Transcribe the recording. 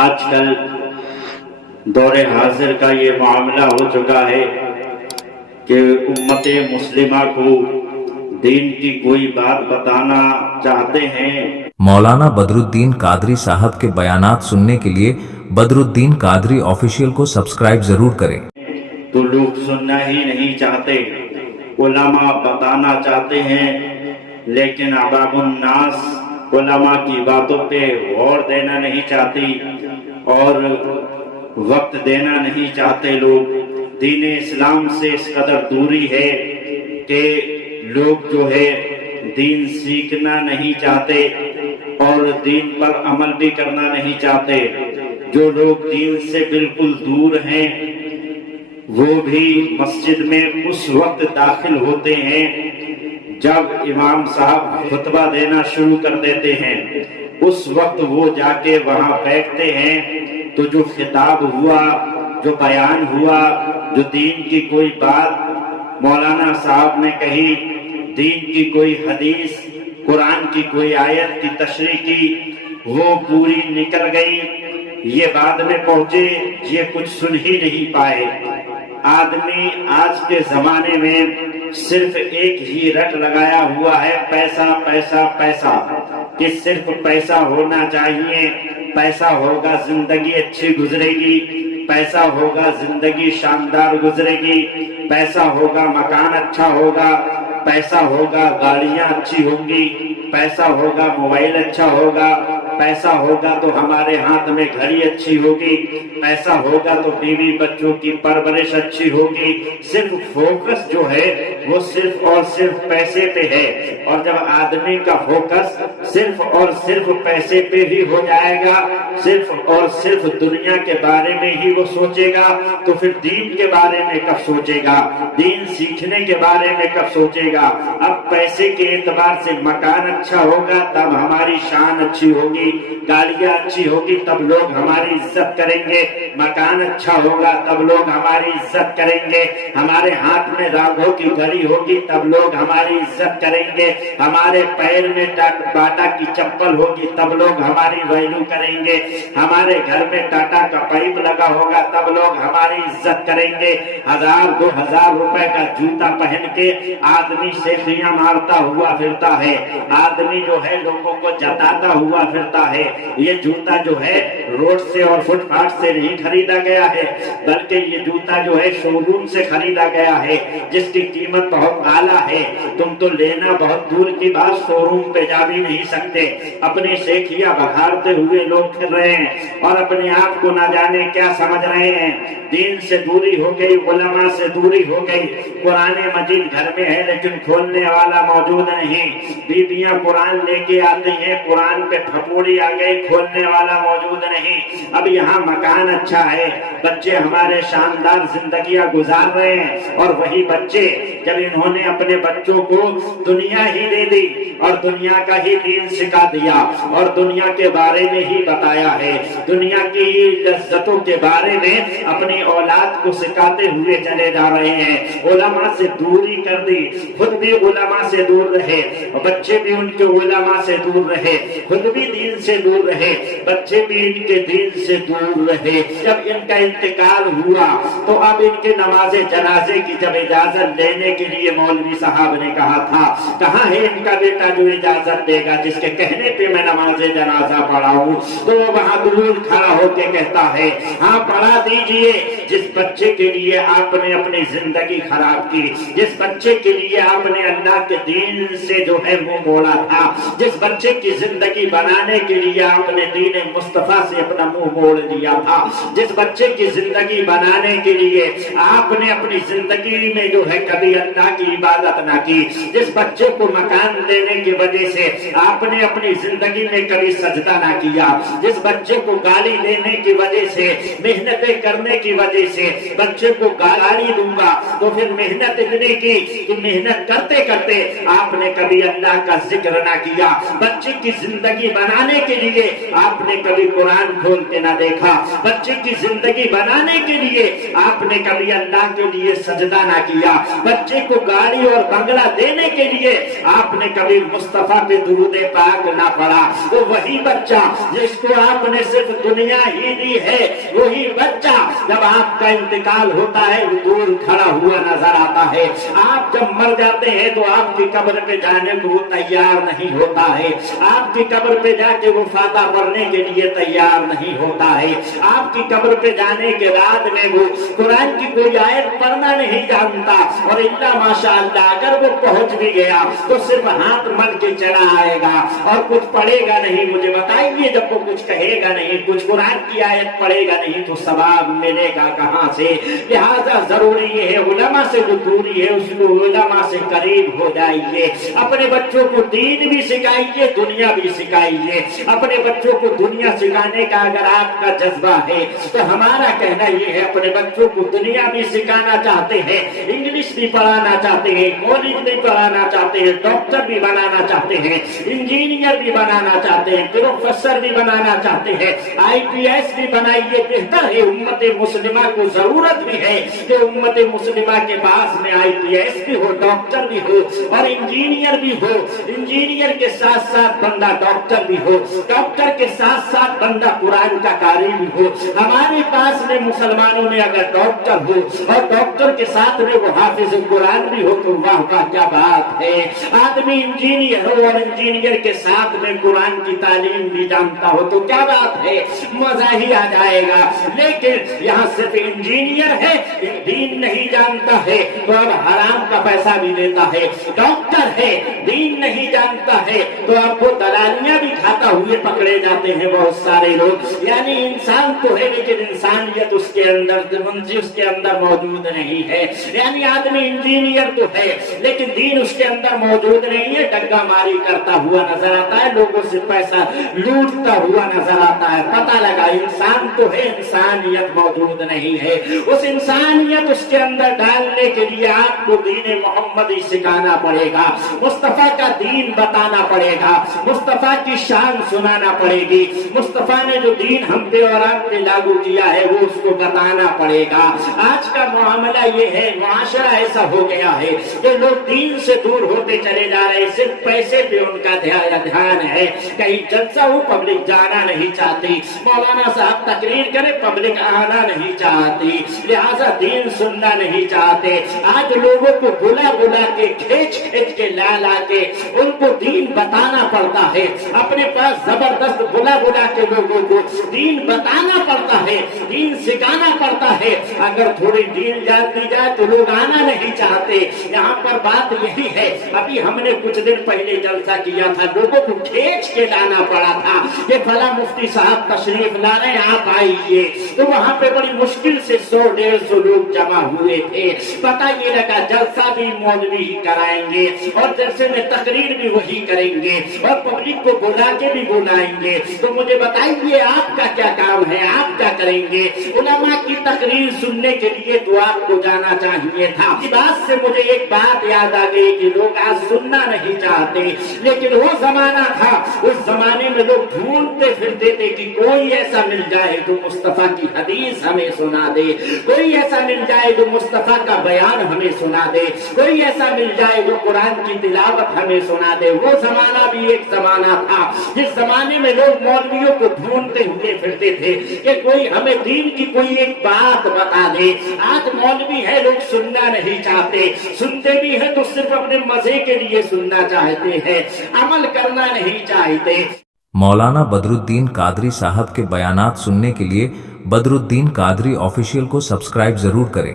آج کل دور حاضر کا یہ معاملہ ہو چکا ہے کہ امت مسلمہ کو دین کی کوئی بات بتانا چاہتے ہیں۔ مولانا بدر الدین قادری صاحب کے بیانات سننے کے لیے بدر الدین قادری آفیشیل کو سبسکرائب ضرور کریں۔ تو لوگ سننا ہی نہیں چاہتے، علماء بتانا چاہتے ہیں، لیکن عوام الناس علماء کی باتوں پہ غور دینا نہیں چاہتی اور وقت دینا نہیں چاہتے۔ لوگ دین اسلام سے اس قدر دوری ہے کہ لوگ جو ہے دین سیکھنا نہیں چاہتے اور دین پر عمل بھی کرنا نہیں چاہتے۔ جو لوگ دین سے بالکل دور ہیں وہ بھی مسجد میں اس وقت داخل ہوتے ہیں جب امام صاحب خطبہ دینا شروع کر دیتے ہیں، اس وقت وہ جا کے وہاں بیٹھتے ہیں تو جو خطاب ہوا، جو بیان ہوا، جو دین کی کوئی بات مولانا صاحب نے کہی، دین کی کوئی حدیث، قرآن کی کوئی آیت کی تشریح کی، وہ پوری نکل گئی۔ یہ بعد میں پہنچے، یہ کچھ سن ہی نہیں پائے۔ آدمی آج کے زمانے میں صرف ایک ہی رٹ لگایا ہوا ہے، پیسہ پیسہ پیسہ، کہ صرف پیسہ ہونا چاہیے، پیسہ ہوگا زندگی اچھی گزرے گی، پیسہ ہوگا زندگی شاندار گزرے گی، پیسہ ہوگا مکان اچھا ہوگا، پیسہ ہوگا گاڑیاں اچھی ہوں گی، پیسہ ہوگا موبائل اچھا ہوگا، پیسہ ہوگا تو ہمارے ہاتھ میں گھڑی اچھی ہوگی، پیسہ ہوگا تو بیوی بچوں کی پرورش اچھی ہوگی۔ صرف فوکس جو ہے وہ صرف اور صرف پیسے پہ ہے، اور جب آدمی کا فوکس صرف اور صرف پیسے پہ ہی ہو جائے گا، صرف اور صرف دنیا کے بارے میں ہی وہ سوچے گا، تو پھر دین کے بارے میں کب سوچے گا؟ دین سیکھنے کے بارے میں کب سوچے گا؟ اب پیسے کے اعتبار سے مکان اچھا ہوگا تب ہماری شان اچھی ہوگی، گاڑیاں اچھی ہوگی تب لوگ ہماری عزت کریں گے، مکان اچھا ہوگا تب لوگ ہماری عزت کریں گے، ہمارے ہاتھ میں راگوں کی گھڑی ہوگی تب لوگ ہماری عزت کریں گے، ہمارے پیر میں باٹا کی چپل ہوگی تب لوگ ہماری ویلو کریں گے، ہمارے گھر میں ٹاٹا کا پائپ لگا ہوگا تب لوگ ہماری عزت کریں گے۔ 1000-2000 روپے کا جوتا پہن کے آدمی سیخیاں مارتا ہوا پھرتا ہے، آدمی جو ہے لوگوں کو جتاتا ہوا پھرتا ہے۔ یہ جوتا جو ہے روڈ سے اور فٹ پاتھ سے نہیں خریدا گیا ہے، بلکہ یہ جوتا جو ہے شو روم سے خریدا گیا ہے، جس کی قیمت بہت اعلیٰ ہے۔ تم تو لینا بہت دور کی بات، شو روم پہ جا بھی نہیں سکتے۔ اپنی سیکھیاں بکھارتے ہوئے لوگ پھر رہے ہیں اور اپنے آپ کو نہ جانے کیا سمجھ رہے ہیں۔ دین سے دوری ہو گئی، علماء سے دوری ہو گئی۔ قرآن مجید گھر میں ہے لیکن کھولنے والا موجود نہیں، بیویاں قرآن لے کے آتی ہیں، قرآن پہ پھپوڑی آ گئی، کھولنے والا موجود نہیں۔ اب یہاں مکان اچھا ہے، بچے ہمارے شاندار زندگیاں گزار رہے ہیں، اور وہی بچے جب انہوں نے اپنے بچوں کو دنیا ہی دے دی اور دنیا کا ہی دین سکھا دیا اور دنیا کے بارے میں ہی بتایا ہے، دنیا کی لذتوں کے بارے میں اپنی اولاد کو سکھاتے ہوئے چلے جا رہے ہیں، علماء سے دوری کر دی، خود بھی علماء سے دور رہے، بچے بھی ان کے علماء سے دور رہے، خود بھی دین سے دور رہے، بچے بھی ان کے دین سے دور رہے۔ جب ان کا انتقال ہوا تو اب ان کے نماز جنازے کی جب اجازت لینے کے لیے مولوی صاحب نے کہا تھا، کہاں ہے ان کا بیٹا جو اجازت دے گا جس کے کہنے پہ میں نماز جنازہ پڑھاؤں؟ تو وہاں دور کھڑا ہو کے کہتا ہے، ہاں پڑھا دیجئے۔ جس بچے کے لیے آپ نے اپنی زندگی خراب کی، جس بچے کے لیے آپ نے اللہ کے دین سے جو ہے منہ موڑا تھا، جس بچے کی زندگی بنانے کے لیے آپ نے دین مصطفیٰ سے اپنا منہ موڑ دیا تھا، جس بچے کی زندگی بنانے کے لیے آپ نے اپنی زندگی میں جو ہے کبھی اللہ کی عبادت نہ کی، جس بچے کو مکان دینے کی وجہ سے آپ نے اپنی زندگی میں کبھی سجدہ نہ کیا، جس بچے کو گالی دینے کی وجہ سے، محنتیں کرنے کی وجہ سے بچے کو گالی دوں گا تو پھر محنت اتنی کی کہ محنت کرتے کرتے آپ نے کبھی اللہ کا ذکر نہ کیا، بچے کی زندگی بنانے बनाने के लिए आपने कभी कुरान खोल के ना देखा, बच्चे की जिंदगी बनाने के लिए आपने कभी अल्लाह के लिए सजदा ना किया, बच्चे को गाड़ी और बंगला देने के लिए आपने कभी मुस्तफा पे दुरूद पाक ना पढ़ा, वो वही बच्चा जिसको आपने सिर्फ दुनिया ही दी है, वही बच्चा जब आपका इंतकाल होता है वो दूर खड़ा हुआ नजर आता है। आप जब मर जाते हैं तो आपकी कब्र पे जाने को वो तैयार नहीं होता है, आपकी कब्र पे जाके वो फाता पढ़ने के लिए तैयार नहीं होता है, आपकी कब्र पे जाने के बाद में वो कुरान की कोई आयत पढ़ना नहीं जानता, और इल्ला माशाअल्लाह अगर वो पहुंच भी गया तो सिर्फ हाथ मल के चला आएगा और कुछ पढ़ेगा नहीं। मुझे बताइए, जब वो कुछ कहेगा नहीं, कुछ कुरान की आयत पढ़ेगा नहीं तो सवाब मिलेगा कहां से? लिहाजा जरूरी ये है, उलमा से जो दूरी है उसको उलमा से करीब हो जाइए, अपने बच्चों को दीन भी सिखाइए, दुनिया भी सिखाइए। अपने बच्चों को दुनिया सिखाने का अगर आपका जज्बा है तो हमारा कहना ये है, अपने बच्चों को दुनिया भी सिखाना चाहते हैं, इंग्लिश भी पढ़ाना चाहते हैं, कॉलेज भी पढ़ाना चाहते हैं, डॉक्टर भी बनाना चाहते हैं, इंजीनियर भी बनाना चाहते हैं, प्रोफेसर भी बनाना चाहते हैं, IPS भी बनाइए, बेहतर है। उम्मत मुस्लिमा को जरूरत भी है कि उम्मत मुस्लिमा के पास में IPS भी हो, डॉक्टर भी हो और इंजीनियर भी हो, इंजीनियर के साथ साथ बंदा डॉक्टर भी हो, डॉक्टर के साथ साथ बंदा कुरान का कारी भी हो। हमारे पास में मुसलमानों में अगर डॉक्टर हो और डॉक्टर के साथ में वो हाफिज कुरान भी हो तो वाह वाह क्या बात है। आदमी इंजीनियर हो और इंजीनियर के साथ में कुरान की तालीम भी जानता हो तो क्या बात है, मजा ही आ जाएगा। लेकिन यहाँ सिर्फ इंजीनियर है, दीन नहीं जानता है तो अब हराम का पैसा भी देता है, डॉक्टर है, दीन नहीं जानता है तो आपको दलालियां भी खाता हुए पकड़े जाते हैं बहुत सारे लोग। यानी इंसान तो है लेकिन इंसानियत उसके अंदर मौजूद नहीं है। यानी आदमी इंजीनियर तो है लेकिन दीन उसके अंदर मौजूद नहीं है, डग्गा मारी करता हुआ नजर आता है, लोगों से पैसा लूटता हुआ नजर आता है। पता लगा इंसान तो है, इंसानियत मौजूद नहीं है। उस इंसानियत उसके अंदर डालने के लिए आपको दीन मोहम्मदी सिखाना पड़ेगा, मुस्तफा का दीन बताना पड़ेगा, मुस्तफा की शान सुनाना पड़ेगी, मुस्तफा ने जो दीन हम पे और आप पे लागू किया है वो उसको बताना पड़ेगा। आज का मामला ये है, मुआशरा ऐसा हो गया है कि लोग दीन से दूर होते चले जा रहे हैं, सिर्फ पैसे पे उनका ध्यान है। कहीं जलसा हो पब्लिक जाना नहीं चाहती, मौलाना साहब तकरीर करे पब्लिक आना नहीं चाहती, लिहाजा दीन सुनना नहीं चाहते। आज लोगों को बुला बुला के खींच के ला के उनको दीन बताना पड़ता है, अपने पास जबरदस्त बुला बुला के लोगों को दीन बताना पड़ता है, दीन सिखाना पड़ता है। अगर थोड़ी दीन जान दी जाए तो लोग आना नहीं चाहते। यहाँ पर बात यही है, अभी हमने कुछ दिन पहले जलसा किया था, लोगों को खींच के लाना पड़ा था कि फला मुफ्ती साहब तशरीफ ला रहे हैं, आप आइए। तो वहाँ पे बड़ी मुश्किल से 100-150 लोग जमा हुए थे। पता ये लगा जलसा भी मौलवी ही कराएंगे और जैसे में तकरीर भी वही करेंगे और पब्लिक को बुला के भी बुलाएंगे। तो मुझे बताइए आपका क्या काम है, आप क्या करेंगे? उलमा की तकरीर सुनने के लिए तो आपको जाना चाहिए था। इस बात से मुझे एक बात याद आ गई कि लोग आज सुनना नहीं चाहते, लेकिन वो जमाना था, उस जमाने में लोग ढूंढते फिरते थे कि कोई ऐसा मिल जाए जो मुस्तफा की हदीस हमें सुना दे, कोई ऐसा मिल जाए जो मुस्तफा का बयान हमें सुना दे, कोई ऐसा मिल जाए जो कुरान की तिलावत हमें सुना दे। वो जमाना भी एक जमाना था जिस जमाने में लोग मौलवियों को ढूंढते हुए फिरते थे कि कोई हमें दीन की कोई एक बात बता दे। आज मौलवी है, लोग सुनना नहीं चाहते, सुनते भी है तो सिर्फ अपने मजे के लिए सुनना चाहते हैं, अमल करना नहीं चाहते। मौलाना बदरुद्दीन कादरी साहब के बयानात सुनने के लिए बदरुद्दीन कादरी ऑफिशियल को सब्सक्राइब जरूर करें।